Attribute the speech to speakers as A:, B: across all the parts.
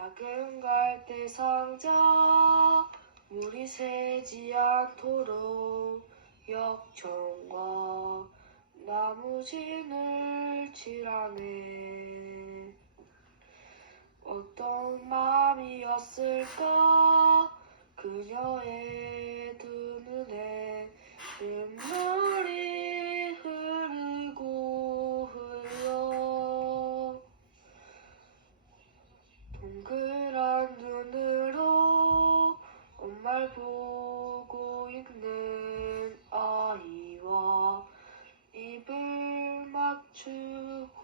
A: 작은 갈대 상자 물이 새지 않도록 역청과 나무진을 칠하네. 어떤 마음이었을까 동그란 눈으로 엄마를 보고 있는 아이와 입을 맞추고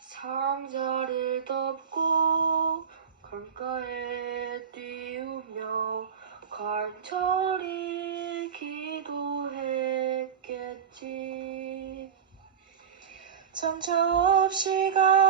A: 상자를 덮고 강가에 띄우며 간절히 기도했겠지.
B: 정처 없이 강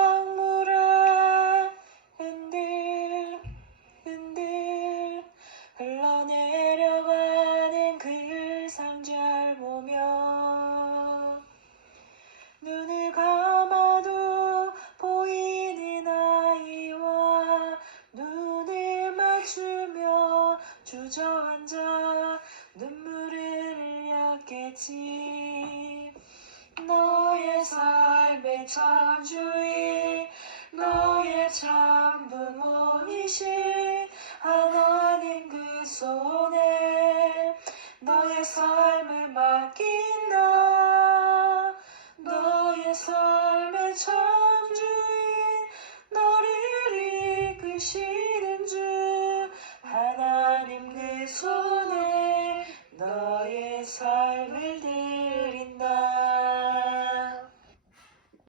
B: 주저앉아 눈물을 흘렸겠지. 너의 삶의 참주인 너의 참 부모이신 하나님 그 손에 너의 삶을 맡긴다 너의 삶의 참주인 너를 이끄시